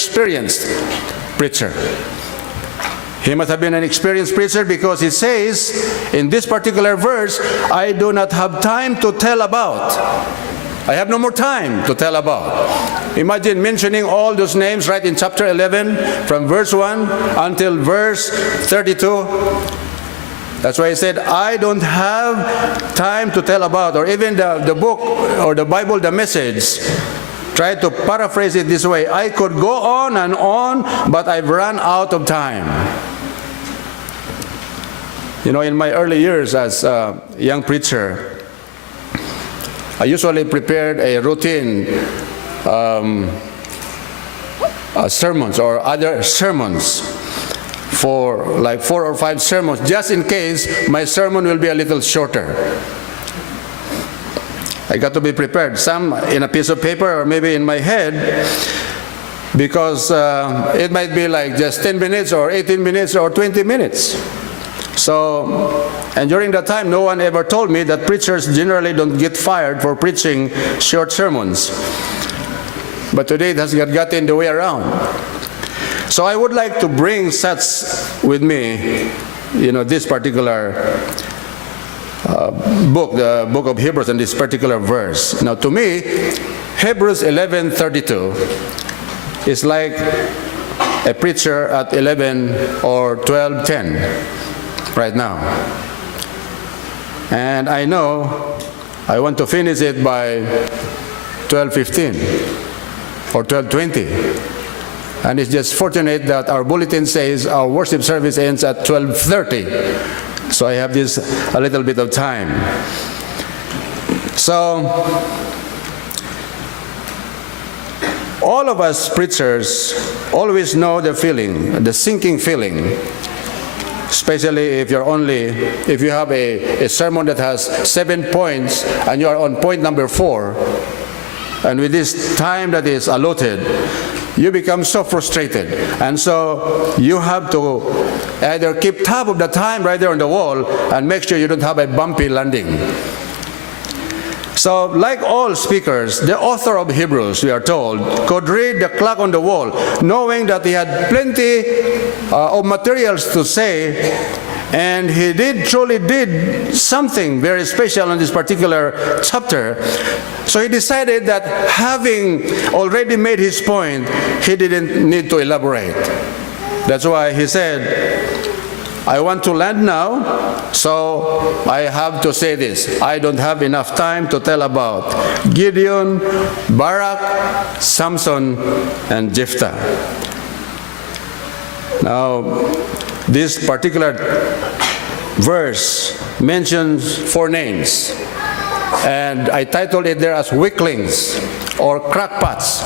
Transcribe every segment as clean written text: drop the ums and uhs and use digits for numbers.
experienced preacher. He must have been an experienced preacher because it says in this particular verse, I do not have time to tell about. I have no more time to tell about. Imagine mentioning all those names right in chapter 11 from verse 1 until verse 32. That's why he said, I don't have time to tell about. Or even the book or the Bible, the Message, try to paraphrase it this way. I could go on and on, but I've run out of time. You know, in my early years as a young preacher, I usually prepared a routine sermons or other sermons for like 4 or 5 sermons, just in case my sermon will be a little shorter. I got to be prepared, some in a piece of paper or maybe in my head, because it might be like just 10 minutes or 18 minutes or 20 minutes. So, and during that time, no one ever told me that preachers generally don't get fired for preaching short sermons. But today it has gotten the way around. So I would like to bring such with me, you know, this particular book, the book of Hebrews, and this particular verse. Now, to me, Hebrews 11:32 is like a preacher at 11 or 12:10 right now. And I know I want to finish it by 12:15 or 12:20. And it's just fortunate that our bulletin says our worship service ends at 12:30. So I have this a little bit of time. So all of us preachers always know the feeling, the sinking feeling, especially if you have a sermon that has 7 points and you are on point number 4, and with this time that is allotted, you become so frustrated. And so you have to either keep top of the time right there on the wall and make sure you don't have a bumpy landing. So like all speakers, the author of Hebrews, we are told, could read the clock on the wall, knowing that he had plenty of materials to say, and he truly did something very special in this particular chapter. So he decided that having already made his point, he didn't need to elaborate. That's why he said, I want to land now, so I have to say this. I don't have enough time to tell about Gideon, Barak, Samson, and Jephthah. Now, this particular verse mentions 4 names, and I titled it there as Weaklings or crackpots.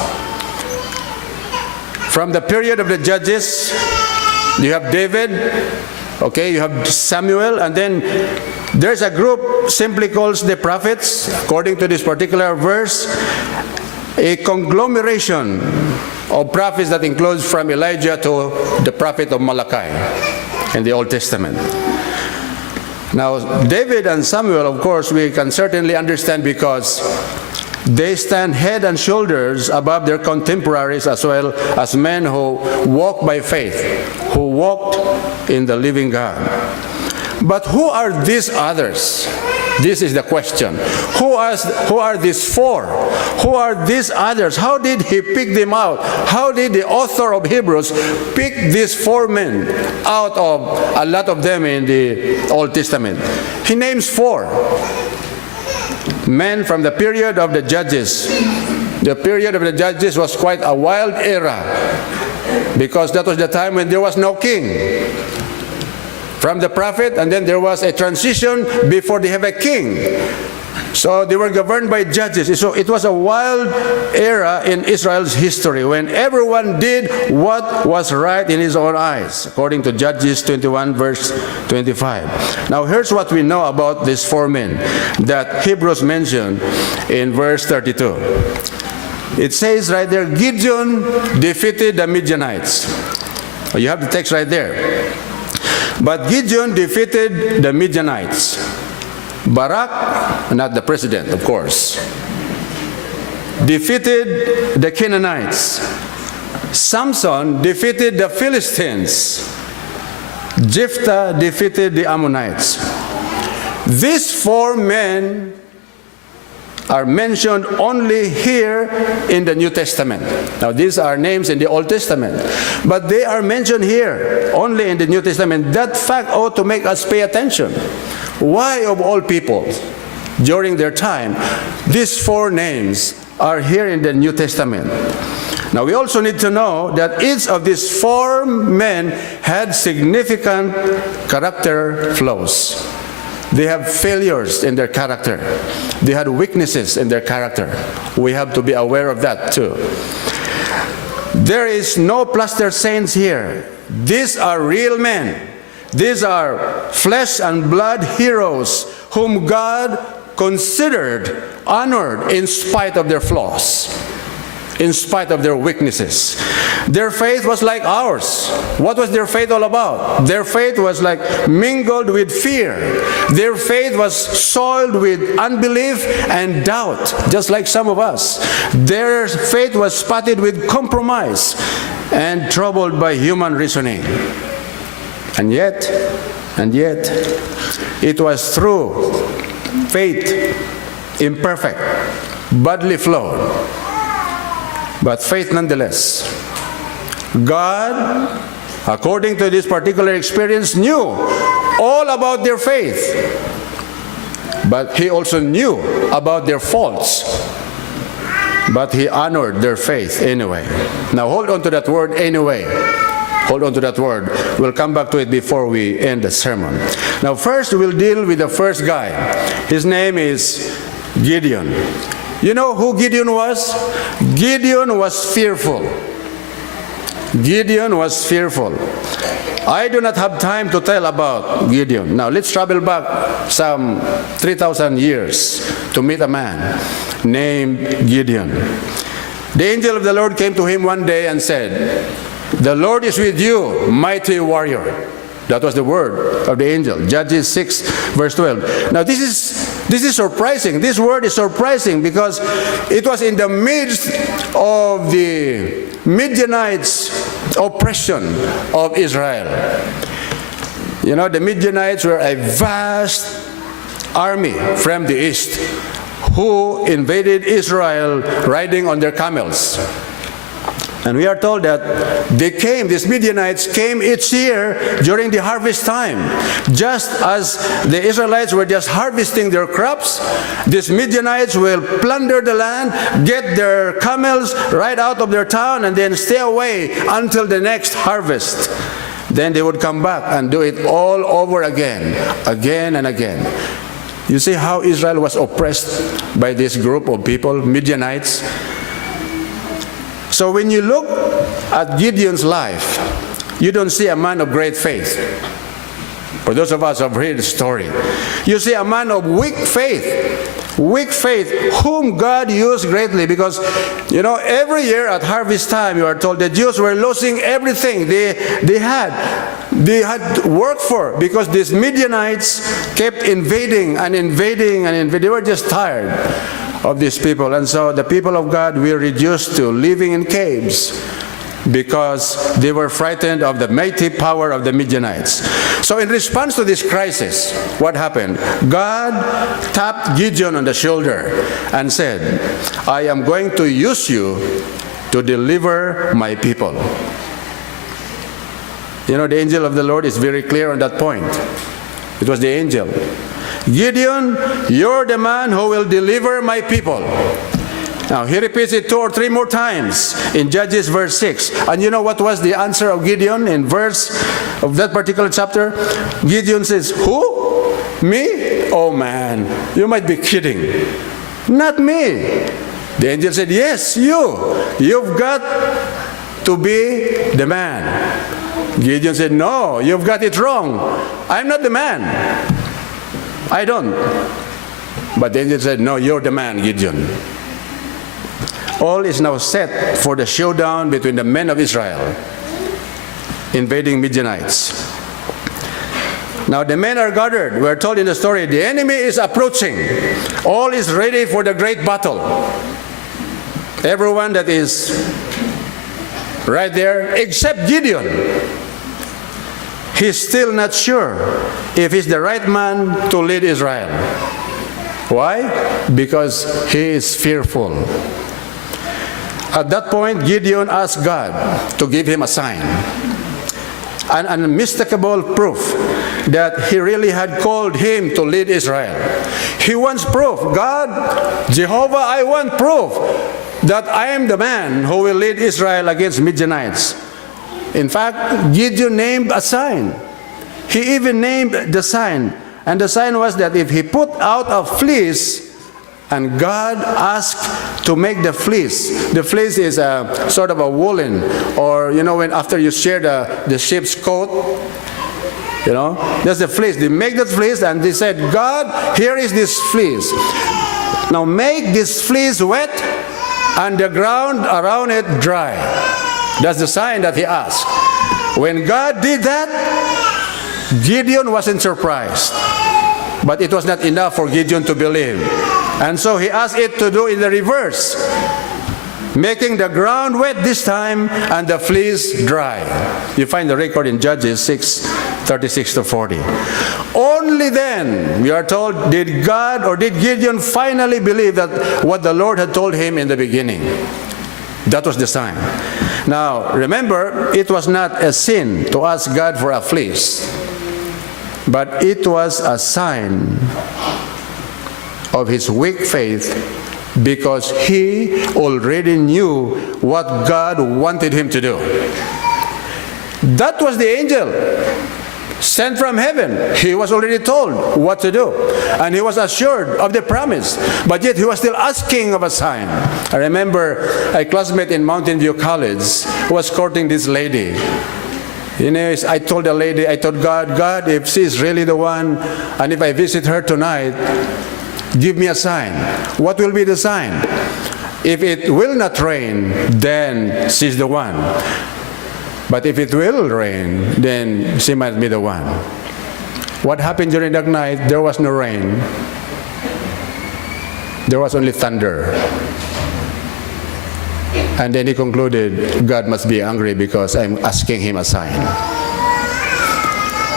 From the period of the Judges, you have David, okay, you have Samuel, and then there's a group simply called the prophets, according to this particular verse, a conglomeration of prophets that includes from Elijah to the prophet of Malachi in the Old Testament. Now, David and Samuel, of course, we can certainly understand because they stand head and shoulders above their contemporaries, as well as men who walk by faith, who walked in the living God. But who are these others? This is the question. Who are these 4? Who are these others? How did he pick them out? How did the author of Hebrews pick these 4 men out of a lot of them in the Old Testament? He names 4 men from the period of the Judges. The period of the Judges was quite a wild era because that was the time when there was no king. From the prophet, and then there was a transition before they have a king. So they were governed by judges. So it was a wild era in Israel's history when everyone did what was right in his own eyes, according to Judges 21 verse 25. Now here's what we know about these 4 men that Hebrews mentioned in verse 32. It says right there, Gideon defeated the Midianites. You have the text right there. But Gideon defeated the Midianites. Barak, not the president, of course, defeated the Canaanites. Samson defeated the Philistines. Jephthah defeated the Ammonites. These four men are mentioned only here in the New Testament. Now, these are names in the Old Testament, but they are mentioned here only in the New Testament. That fact ought to make us pay attention. Why, of all people, during their time, these four names are here in the New Testament? Now, we also need to know that each of these four men had significant character flaws. They have failures in their character. They had weaknesses in their character. We have to be aware of that too. There is no plaster saints here. These are real men. These are flesh and blood heroes whom God considered, honored in spite of their flaws, in spite of their weaknesses. Their faith was like ours. What was their faith all about? Their faith was like mingled with fear. Their faith was soiled with unbelief and doubt, just like some of us. Their faith was spotted with compromise and troubled by human reasoning. And yet, it was through faith, imperfect, badly flawed, but faith nonetheless. God, according to this particular experience, knew all about their faith, but He also knew about their faults, but He honored their faith anyway. Now hold on to that word, anyway. Hold on to that word. We'll come back to it before we end the sermon. Now first, we'll deal with the first guy. His name is Gideon. You know who Gideon was? Gideon was fearful. Gideon was fearful. I do not have time to tell about Gideon. Now let's travel back some 3,000 years to meet a man named Gideon. The angel of the Lord came to him one day and said, "The Lord is with you, mighty warrior." That was the word of the angel. Judges 6, verse 12. Now this is surprising. This word is surprising because it was in the midst of the Midianites' oppression of Israel. You know, the Midianites were a vast army from the east who invaded Israel riding on their camels. And we are told that these Midianites came each year during the harvest time. Just as the Israelites were just harvesting their crops, these Midianites will plunder the land, get their camels right out of their town, and then stay away until the next harvest. Then they would come back and do it all over again and again. You see how Israel was oppressed by this group of people, Midianites? So when you look at Gideon's life, you don't see a man of great faith. For those of us who have read the story, you see a man of weak faith, whom God used greatly, because, you know, every year at harvest time, you are told the Jews were losing everything they had worked for, because these Midianites kept invading. They were just tired of these people. And so the people of God were reduced to living in caves because they were frightened of the mighty power of the Midianites. So in response to this crisis, what happened? God tapped Gideon on the shoulder and said, "I am going to use you to deliver my people." You know, the angel of the Lord is very clear on that point. It was the angel. "Gideon, you're the man who will deliver my people." Now, he repeats it 2 or 3 more times in Judges verse 6. And you know what was the answer of Gideon in verse of that particular chapter? Gideon says, "Who? Me? Oh man, you might be kidding. Not me." The angel said, "Yes, you. You've got to be the man." Gideon said, "No, you've got it wrong. I'm not the man. I don't." But the angel said, "No, you're the man, Gideon." All is now set for the showdown between the men of Israel invading Midianites. Now the men are gathered. We are told in the story, the enemy is approaching. All is ready for the great battle. Everyone that is right there, except Gideon. He's still not sure if he's the right man to lead Israel. Why? Because he is fearful. At that point, Gideon asked God to give him a sign, an unmistakable proof that he really had called him to lead Israel. He wants proof. God, Jehovah, I want proof that I am the man who will lead Israel against Midianites. In fact, Gideon named a sign. He even named the sign. And the sign was that if he put out a fleece, and God asked to make the fleece. The fleece is a sort of a woolen, or when after you shear the sheep's coat, that's the fleece. They make that fleece, and they said, God, here is this fleece. Now make this fleece wet, and the ground around it dry. That's the sign that he asked. When God did that, Gideon wasn't surprised. But it was not enough for Gideon to believe. And so he asked it to do in the reverse, making the ground wet this time and the fleece dry. You find the record in Judges 6:36-40. Only then, we are told, did God or did Gideon finally believe that what the Lord had told him in the beginning. That was the sign. Now, remember, it was not a sin to ask God for a fleece, but it was a sign of his weak faith, because he already knew what God wanted him to do. That was the angel sent from heaven. He was already told what to do, and he was assured of the promise, but yet he was still asking of a sign. I remember a classmate in Mountain View College who was courting this lady. I told the lady, I told God, if she is really the one, and if I visit her tonight, give me a sign. What will be the sign? If it will not rain, then she's the one. But if it will rain, then she might be the one. What happened during that night? There was no rain. There was only thunder. And then he concluded, God must be angry because I'm asking him a sign.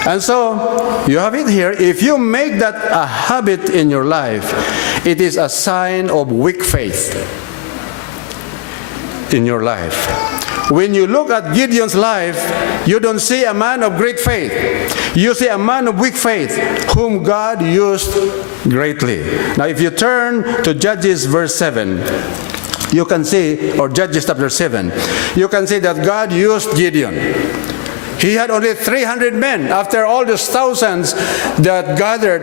And so, you have it here. If you make that a habit in your life, it is a sign of weak faith in your life. When you look at Gideon's life, you don't see a man of great faith. You see a man of weak faith, whom God used greatly. Now, if you turn to Judges verse 7, you can see, or Judges chapter 7, you can see that God used Gideon. He had only 300 men. After all those thousands that gathered,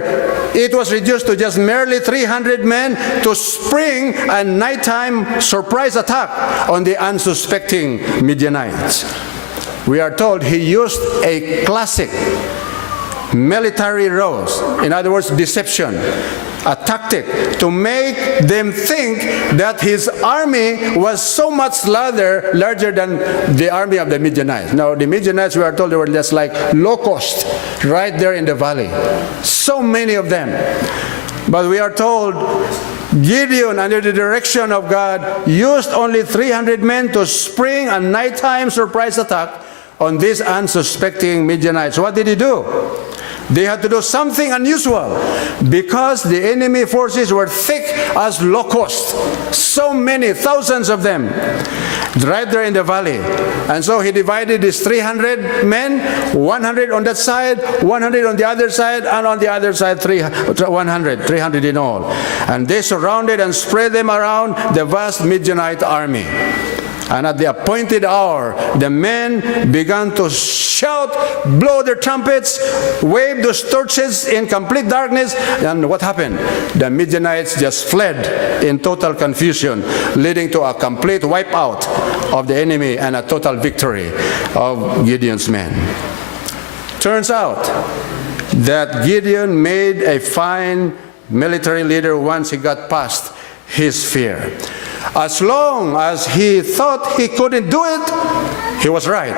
it was reduced to just merely 300 men to spring a nighttime surprise attack on the unsuspecting Midianites. We are told he used a classic military ruse, in other words, deception, a tactic to make them think that his army was so much larger than the army of the Midianites. Now, the Midianites, we are told, they were just like locusts right there in the valley. So many of them. But we are told Gideon, under the direction of God, used only 300 men to spring a nighttime surprise attack on these unsuspecting Midianites. What did he do? They had to do something unusual because the enemy forces were thick as locusts. So many, thousands of them, right there in the valley. And so he divided his 300 men, 100 on that side, 100 on the other side, and on the other side 300 in all. And they surrounded and spread them around the vast Midianite army. And at the appointed hour, the men began to shout, blow their trumpets, wave those torches in complete darkness. And what happened? The Midianites just fled in total confusion, leading to a complete wipeout of the enemy and a total victory of Gideon's men. Turns out that Gideon made a fine military leader once he got past his fear. As long as he thought he couldn't do it, he was right.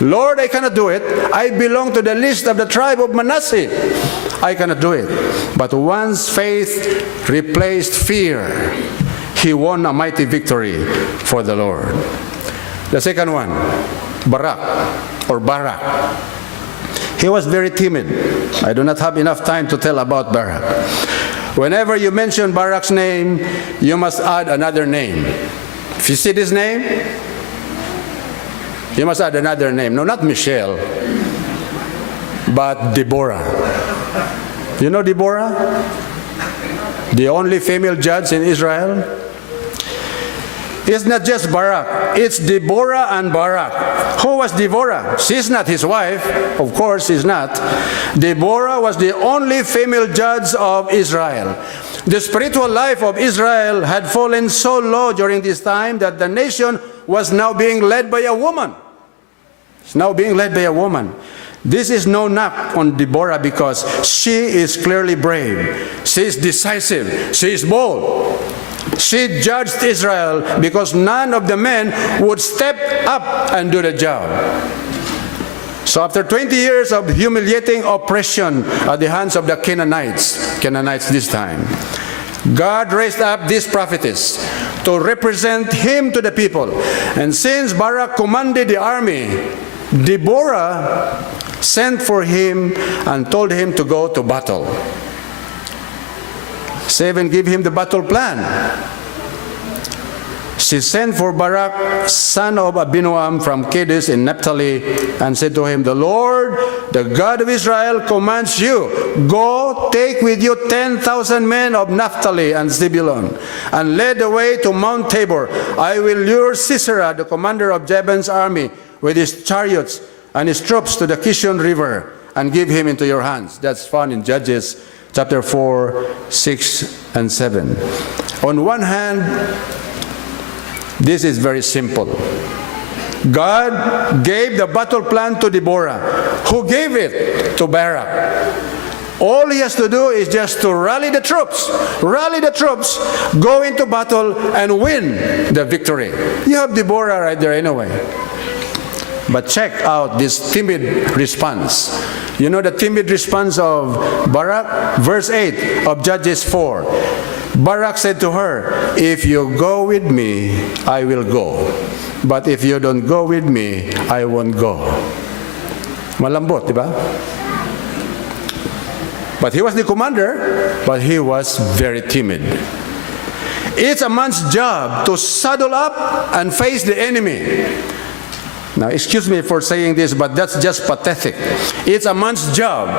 Lord, I cannot do it. I belong to the list of the tribe of Manasseh. I cannot do it. But once faith replaced fear, he won a mighty victory for the Lord. The second one, Barak or Barak. He was very timid. I do not have enough time to tell about Barak. Whenever you mention Barak's name, you must add another name. If you see this name, you must add another name. No, not Michelle, but Deborah. You know Deborah? The only female judge in Israel? It's not just Barak. It's Deborah and Barak. Who was Deborah? She's not his wife. Of course, she's not. Deborah was the only female judge of Israel. The spiritual life of Israel had fallen so low during this time that the nation was now being led by a woman. It's now being led by a woman. This is no knock on Deborah because she is clearly brave. She is decisive. She is bold. She judged Israel because none of the men would step up and do the job. So after 20 years of humiliating oppression at the hands of the Canaanites this time, God raised up this prophetess to represent him to the people. And since Barak commanded the army, Deborah sent for him and told him to go to battle. She even gave him the battle plan. She sent for Barak, son of Abinoam from Kadesh in Naphtali, and said to him, "The Lord, the God of Israel, commands you, go take with you 10,000 men of Naphtali and Zebulun, and lead the way to Mount Tabor. I will lure Sisera, the commander of Jabin's army, with his chariots and his troops to the Kishon River, and give him into your hands." That's found in Judges chapter 4, 6, and 7. On one hand, this is very simple. God gave the battle plan to Deborah, who gave it to Barak. All he has to do is just to rally the troops, go into battle, and win the victory. You have Deborah right there anyway. But check out this timid response. You know the timid response of Barak? Verse 8 of Judges 4. Barak said to her, "If you go with me, I will go. But if you don't go with me, I won't go." Malambot, di ba? But he was the commander, but he was very timid. It's a man's job to saddle up and face the enemy. Now, excuse me for saying this, but that's just pathetic. It's a man's job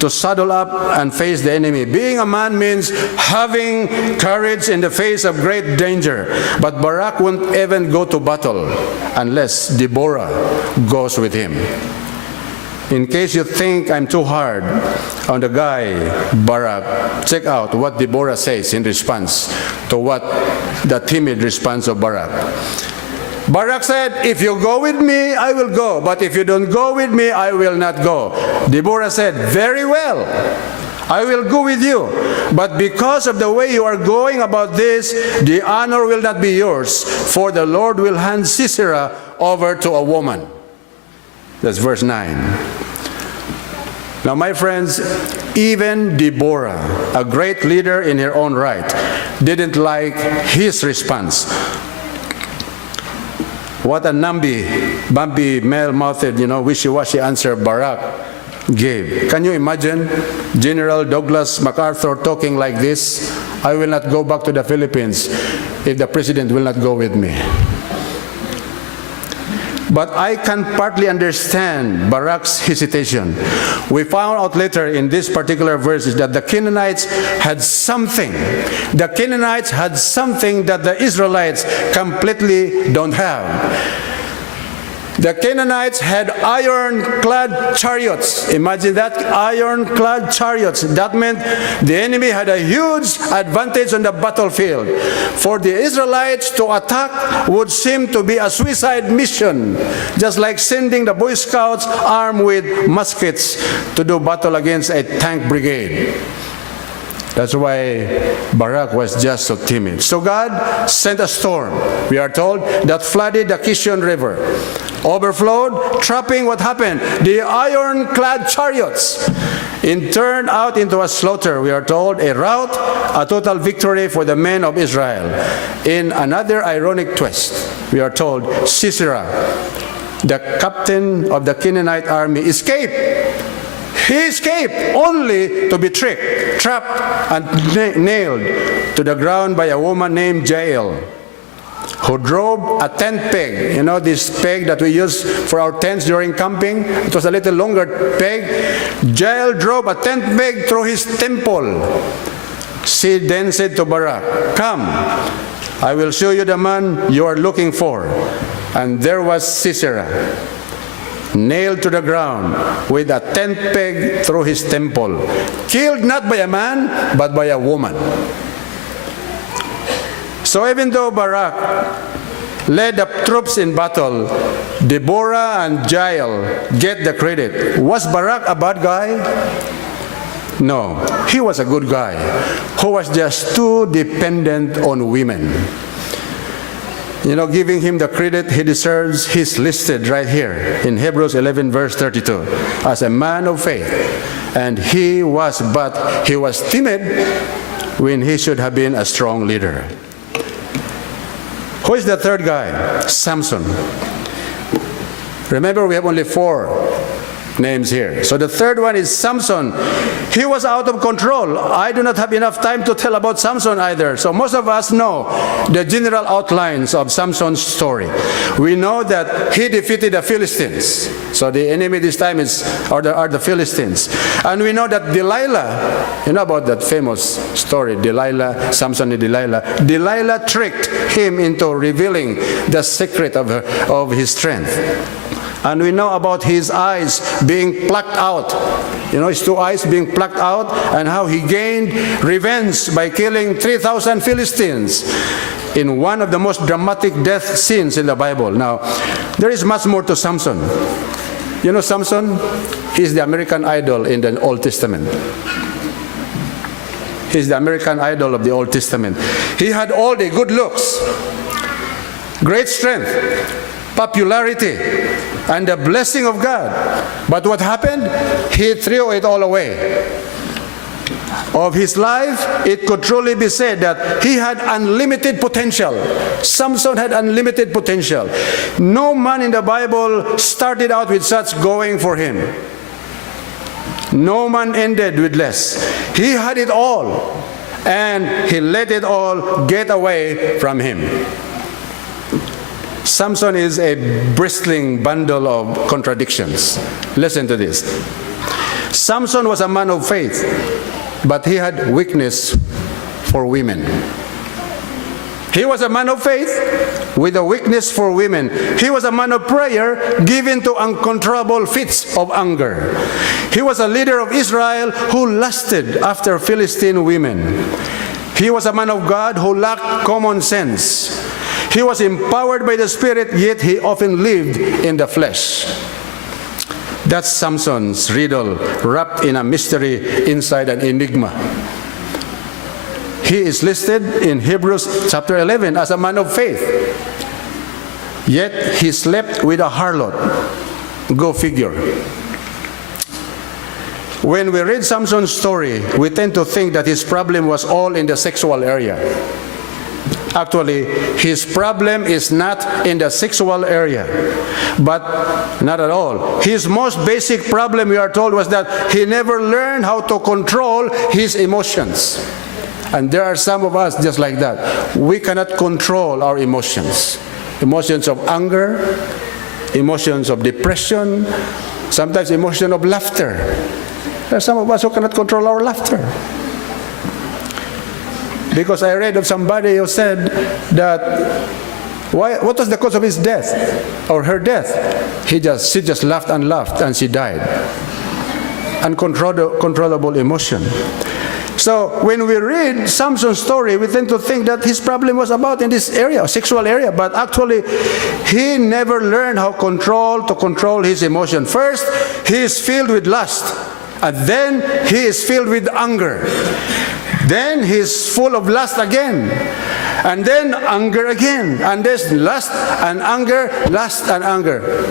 to saddle up and face the enemy. Being a man means having courage in the face of great danger. But Barak won't even go to battle unless Deborah goes with him. In case you think I'm too hard on the guy, Barak, check out what Deborah says in response to what the timid response of Barak. Barak said, "If you go with me, I will go. But if you don't go with me, I will not go." Deborah said, "Very well, I will go with you. But because of the way you are going about this, the honor will not be yours, for the Lord will hand Sisera over to a woman." That's verse 9. Now, my friends, even Deborah, a great leader in her own right, didn't like his response. What a bumpy, male-mouthed, wishy-washy answer Barak gave. Can you imagine General Douglas MacArthur talking like this? "I will not go back to the Philippines if the president will not go with me." But I can partly understand Barak's hesitation. We found out later in this particular verses that the Canaanites had something. The Canaanites had something that the Israelites completely don't have. The Canaanites had iron-clad chariots. Imagine that, iron-clad chariots. That meant the enemy had a huge advantage on the battlefield. For the Israelites to attack would seem to be a suicide mission, just like sending the Boy Scouts armed with muskets to do battle against a tank brigade. That's why Barak was just so timid. So God sent a storm, we are told, that flooded the Kishon River. Overflowed, trapping what happened? The iron-clad chariots. It turned out into a slaughter, we are told, a rout, a total victory for the men of Israel. In another ironic twist, we are told, Sisera, the captain of the Canaanite army, escaped. He escaped only to be tricked, trapped, and nailed to the ground by a woman named Jael, who drove a tent peg. You know this peg that we use for our tents during camping? It was a little longer peg. Jael drove a tent peg through his temple. She then said to Barak, "Come, I will show you the man you are looking for." And there was Sisera, nailed to the ground with a tent peg through his temple, killed not by a man, but by a woman. So even though Barak led the troops in battle, Deborah and Jael get the credit. Was Barak a bad guy? No, he was a good guy who was just too dependent on women. You know, giving him the credit he deserves, he's listed right here in Hebrews 11 verse 32 as a man of faith. And he was timid when he should have been a strong leader. Who is the third guy? Samson. Remember, we have only 4 names here. So the third one is Samson. He was out of control. I do not have enough time to tell about Samson either. So most of us know the general outlines of Samson's story. We know that he defeated the Philistines. So the enemy this time are the Philistines. And we know that Delilah, you know about that famous story, Delilah, Samson and Delilah. Delilah tricked him into revealing the secret of his strength. And we know about his eyes being plucked out. You know, his 2 eyes being plucked out, and how he gained revenge by killing 3,000 Philistines in one of the most dramatic death scenes in the Bible. Now, there is much more to Samson. You know Samson? He's the American Idol in the Old Testament. He's the American Idol of the Old Testament. He had all the good looks, great strength, popularity, and the blessing of God. But what happened? He threw it all away. Of his life, it could truly be said that he had unlimited potential. Samson had unlimited potential. No man in the Bible started out with such going for him. No man ended with less. He had it all, and he let it all get away from him. Samson is a bristling bundle of contradictions. Listen to this. Samson was a man of faith, but he had weakness for women. He was a man of faith with a weakness for women. He was a man of prayer, given to uncontrollable fits of anger. He was a leader of Israel who lusted after Philistine women. He was a man of God who lacked common sense. He was empowered by the Spirit, yet he often lived in the flesh. That's Samson's riddle, wrapped in a mystery inside an enigma. He is listed in Hebrews chapter 11 as a man of faith. Yet he slept with a harlot. Go figure. When we read Samson's story, we tend to think that his problem was all in the sexual area. Actually, his problem is not in the sexual area, but not at all. His most basic problem, we are told, was that he never learned how to control his emotions. And there are some of us just like that. We cannot control our emotions. Emotions of anger, emotions of depression, sometimes emotion of laughter. There are some of us who cannot control our laughter. Because I read of somebody who said that, what was the cause of his death or her death? She just laughed and laughed and she died. Uncontrollable emotion. So when we read Samson's story, we tend to think that his problem was about in this area, sexual area, but actually he never learned how to control his emotion. First, he is filled with lust, and then he is filled with anger. Then he's full of lust again. And then anger again. And there's lust and anger, lust and anger.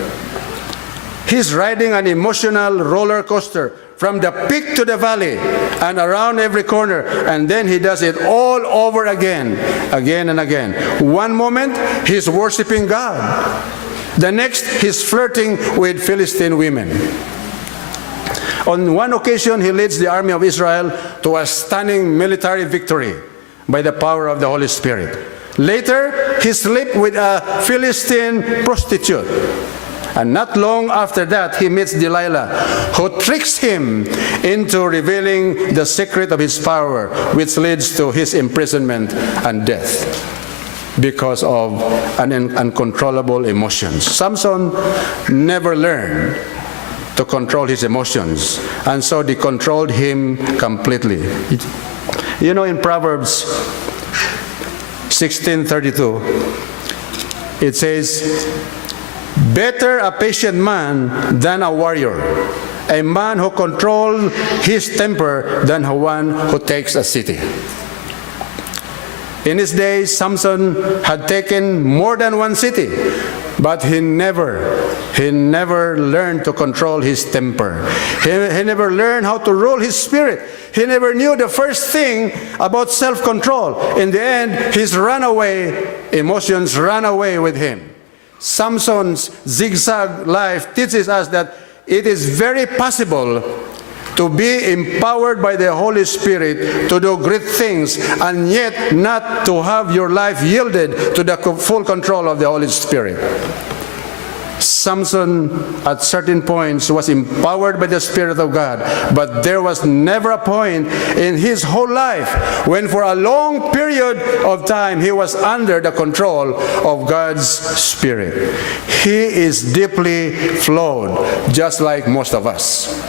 He's riding an emotional roller coaster from the peak to the valley, and around every corner. And then he does it all over again and again. One moment, he's worshiping God. The next, he's flirting with Philistine women. On one occasion, he leads the army of Israel to a stunning military victory by the power of the Holy Spirit. Later, he slept with a Philistine prostitute. And not long after that, he meets Delilah, who tricks him into revealing the secret of his power, which leads to his imprisonment and death because of uncontrollable emotions. Samson never learned to control his emotions, and so they controlled him completely. You know, in Proverbs 16:32, it says, "Better a patient man than a warrior, a man who controls his temper than one who takes a city." In his days, Samson had taken more than one city, but he never learned to control his temper. He never learned how to rule his spirit. He never knew the first thing about self-control. In the end, his runaway emotions ran away with him. Samson's zigzag life teaches us that it is very possible to be empowered by the Holy Spirit to do great things, and yet not to have your life yielded to the full control of the Holy Spirit. Samson, at certain points, was empowered by the Spirit of God, but there was never a point in his whole life when for a long period of time he was under the control of God's Spirit. He is deeply flawed, just like most of us.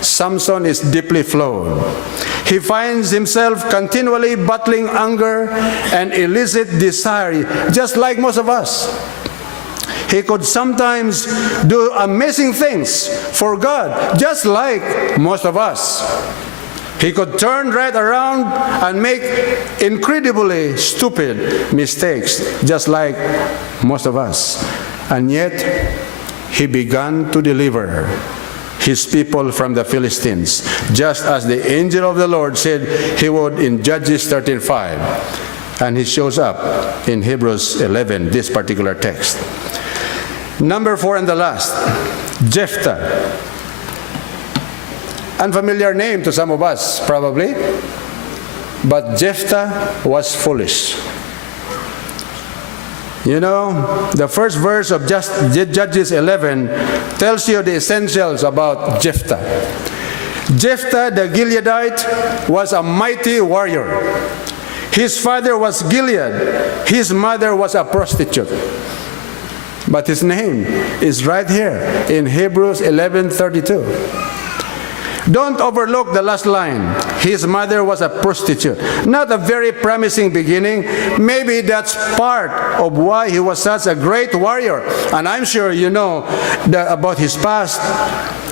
Samson is deeply flawed. He finds himself continually battling anger and illicit desire, just like most of us. He could sometimes do amazing things for God, just like most of us. He could turn right around and make incredibly stupid mistakes, just like most of us. And yet, he began to deliver his people from the Philistines, just as the angel of the Lord said he would in Judges 13:5. And he shows up in Hebrews 11, this particular text. Number 4 and the last, Jephthah. Unfamiliar name to some of us, probably. But Jephthah was foolish. You know, the first verse of Judges 11 tells you the essentials about Jephthah. Jephthah the Gileadite was a mighty warrior. His father was Gilead. His mother was a prostitute. But his name is right here in Hebrews 11:32. Don't overlook the last line. His mother was a prostitute. Not a very promising beginning. Maybe that's part of why he was such a great warrior. And I'm sure you know about his past.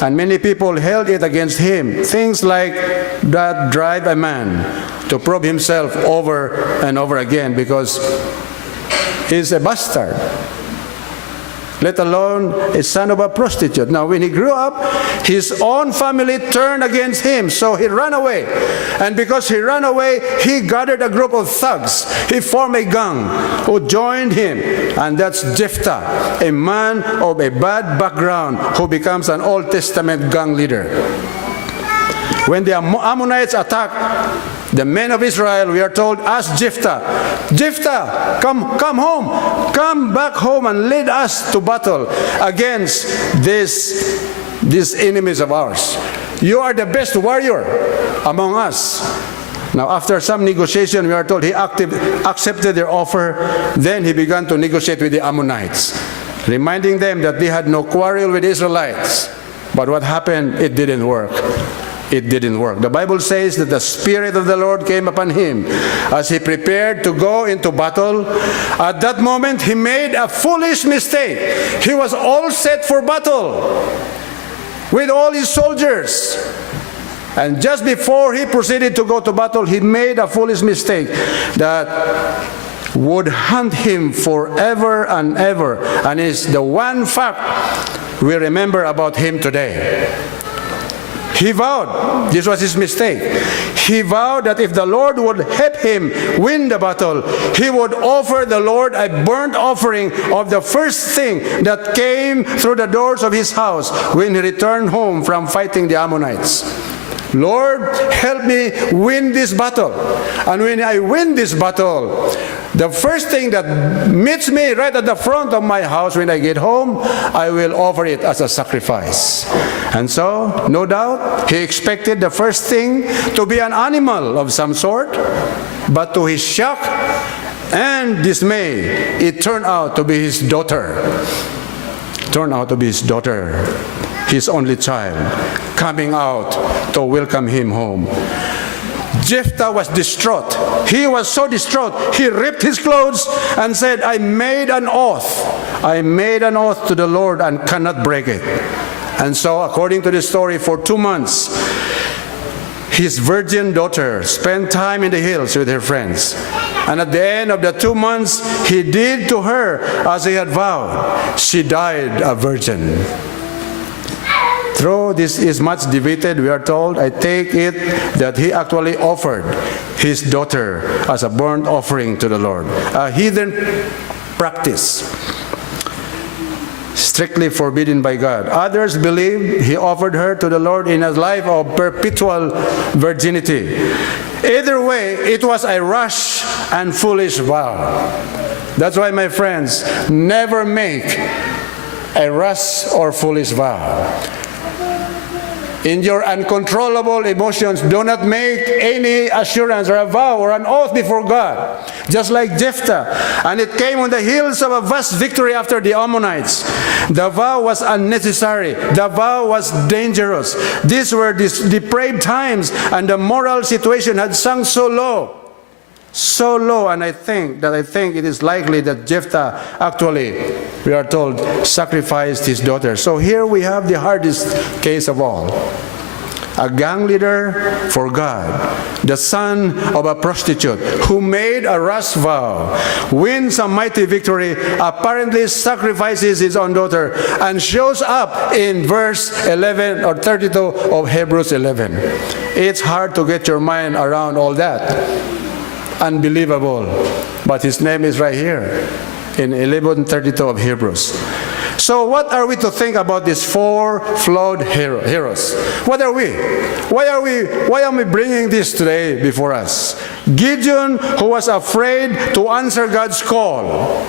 And many people held it against him. Things like that drive a man to prove himself over and over again because he's a bastard, let alone a son of a prostitute. Now, when he grew up, his own family turned against him, so he ran away. And because he ran away, he gathered a group of thugs. He formed a gang who joined him, and that's Jephthah, a man of a bad background who becomes an Old Testament gang leader. When the Ammonites attacked the men of Israel, we are told, ask Jephthah, Jephthah, come home, come back home and lead us to battle against these enemies of ours. You are the best warrior among us. Now, after some negotiation, we are told he accepted their offer. Then he began to negotiate with the Ammonites, reminding them that they had no quarrel with the Israelites. But what happened? It didn't work. It didn't work. The Bible says that the Spirit of the Lord came upon him as he prepared to go into battle. At that moment, he made a foolish mistake. He was all set for battle with all his soldiers. And just before he proceeded to go to battle, he made a foolish mistake that would haunt him forever and ever. And is the one fact we remember about him today. He vowed, this was his mistake, he vowed that if the Lord would help him win the battle, he would offer the Lord a burnt offering of the first thing that came through the doors of his house when he returned home from fighting the Ammonites. Lord, help me win this battle. And when I win this battle, the first thing that meets me right at the front of my house when I get home, I will offer it as a sacrifice. And so, no doubt, he expected the first thing to be an animal of some sort, but to his shock and dismay, it turned out to be his daughter. His only child, coming out to welcome him home. Jephthah was distraught. He was so distraught, he ripped his clothes and said, I made an oath to the Lord and cannot break it. And so, according to the story, for 2 months, his virgin daughter spent time in the hills with her friends. And at the end of the 2 months, he did to her as he had vowed. She died a virgin. Though this is much debated, we are told, I take it that he actually offered his daughter as a burnt offering to the Lord. A heathen practice, strictly forbidden by God. Others believe he offered her to the Lord in a life of perpetual virginity. Either way, it was a rash and foolish vow. That's why, my friends, never make a rash or foolish vow. In your uncontrollable emotions, do not make any assurance or a vow or an oath before God. Just like Jephthah. And it came on the heels of a vast victory after the Ammonites. The vow was unnecessary. The vow was dangerous. These were depraved times, and the moral situation had sunk so low. So low, and I think it is likely that Jephthah actually, we are told, sacrificed his daughter. So here we have the hardest case of all. A gang leader for God, the son of a prostitute who made a rash vow, wins a mighty victory, apparently sacrifices his own daughter, and shows up in verse 11 or 32 of Hebrews 11. It's hard to get your mind around all that. Unbelievable. But his name is right here in 11:32 of Hebrews. So what are we to think about these 4 flawed heroes? What are we? Why are we bringing this today before us? Gideon, who was afraid to answer God's call.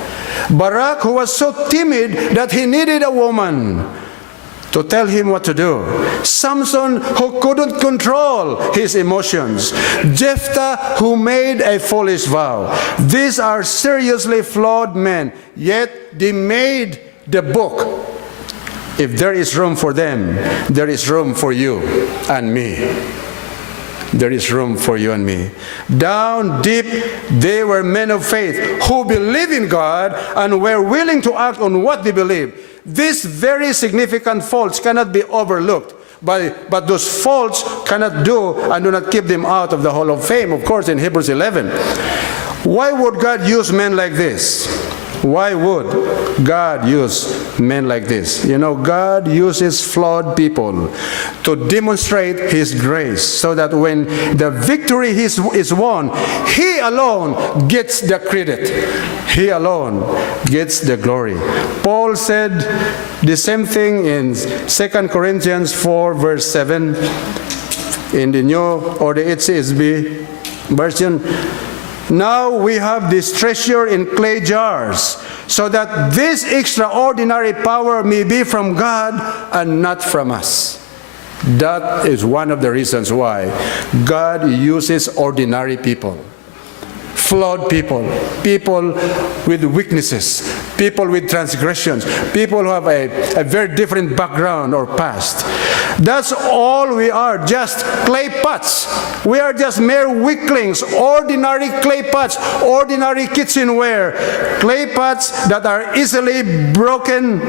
Barak, who was so timid that he needed a woman to tell him what to do. Samson, who couldn't control his emotions. Jephthah, who made a foolish vow. These are seriously flawed men, yet they made the book. If there is room for them, there is room for you and me. There is room for you and me. Down deep, they were men of faith who believed in God and were willing to act on what they believed. These very significant faults cannot be overlooked, but those faults cannot do not keep them out of the Hall of Fame, of course, in Hebrews 11. Why would God use men like this? Why would God use men like this? You know, God uses flawed people to demonstrate His grace so that when the victory is won, He alone gets the credit. He alone gets the glory. Paul said the same thing in 2 Corinthians 4 verse 7 in the New or the HCSB version. Now we have this treasure in clay jars, so that this extraordinary power may be from God and not from us. That is one of the reasons why God uses ordinary people. Flawed people, people with weaknesses, people with transgressions, people who have a very different background or past. That's all we are, just clay pots. We are just mere weaklings, ordinary clay pots, ordinary kitchenware, clay pots that are easily broken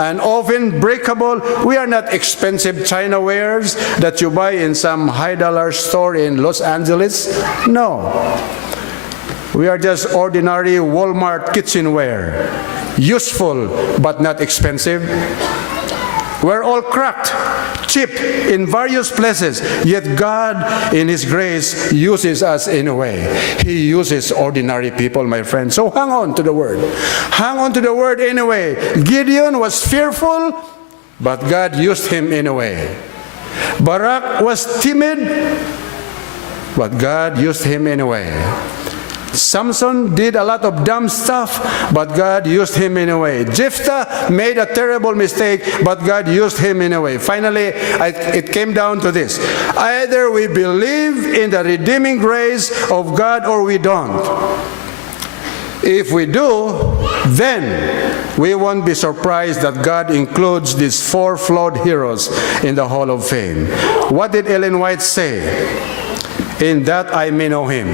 and often breakable. We are not expensive chinawares that you buy in some high-dollar store in Los Angeles. No. We are just ordinary Walmart kitchenware, useful but not expensive. We're all cracked, cheap in various places, yet God, in His grace, uses us in a way. He uses ordinary people, my friend. So hang on to the Word. Hang on to the Word anyway. Gideon was fearful, but God used him in a way. Barak was timid, but God used him in a way. Samson did a lot of dumb stuff, but God used him in a way. Jephthah made a terrible mistake, but God used him in a way. Finally, it came down to this. Either we believe in the redeeming grace of God or we don't. If we do, then we won't be surprised that God includes these 4 flawed heroes in the Hall of Fame. What did Ellen White say? In that I may know Him.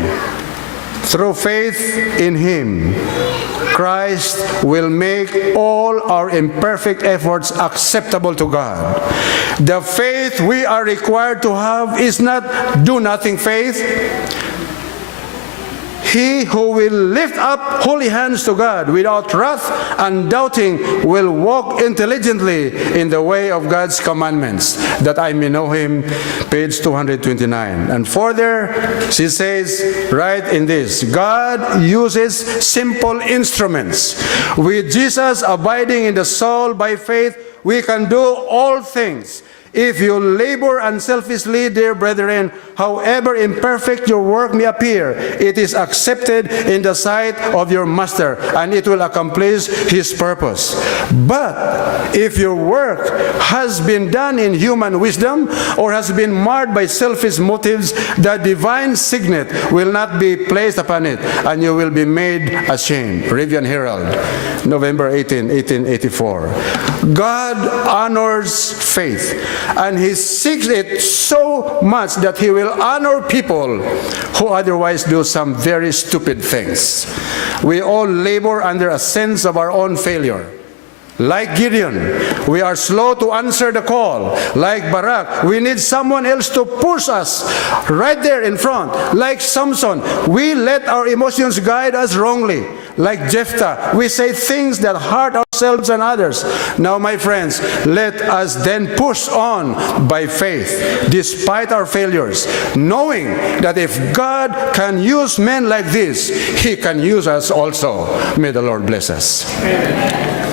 Through faith in Him, Christ will make all our imperfect efforts acceptable to God. The faith we are required to have is not do-nothing faith. He who will lift up holy hands to God without wrath and doubting will walk intelligently in the way of God's commandments, that I may know Him, page 229. And further, she says, right in this, God uses simple instruments. With Jesus abiding in the soul by faith, we can do all things. If you labor unselfishly, dear brethren, however imperfect your work may appear, it is accepted in the sight of your Master, and it will accomplish His purpose. But if your work has been done in human wisdom or has been marred by selfish motives, the divine signet will not be placed upon it, and you will be made ashamed. Rivian Herald, November 18, 1884. God honors faith, and He seeks it so much that He will honor people who otherwise do some very stupid things. We all labor under a sense of our own failure. Like Gideon, we are slow to answer the call. Like Barak, we need someone else to push us right there in front. Like Samson, we let our emotions guide us wrongly. Like Jephthah, we say things that hurt ourselves and others. Now, my friends, let us then push on by faith, despite our failures, knowing that if God can use men like this, He can use us also. May the Lord bless us. Amen.